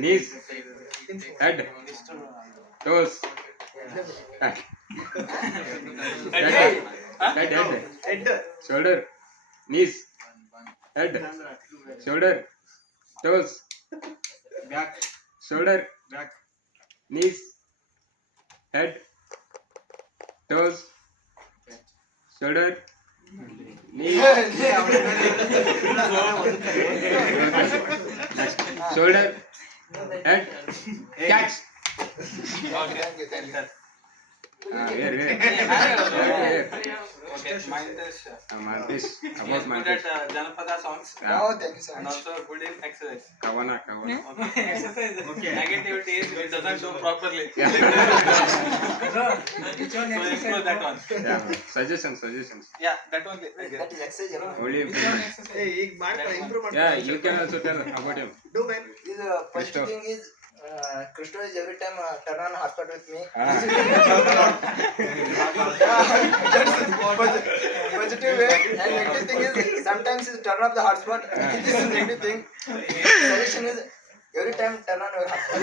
knees, head, toes, head, shoulder, knees, head, shoulder, toes, shoulder, knees, head, toes, shoulder, knees, next, shoulder, head, catch. Here. Okay, Mantesh. Mantesh, about Good Mantesh. at Janapada songs Oh, thank you so and much. also good in exercise. Kavana. Exercise. Negativity is it doesn't do properly. Yeah. So explore that one. Yeah. Suggestions. Yeah, that one. That is exercise, no? Only improvement. Yeah, you can also tell about him. This first Krishna. thing is Krishna is every time turn on hotspot with me. Positive way. And negative thing is sometimes is turn off the hotspot. This is negative thing. Solution is every time turn on your hotspot.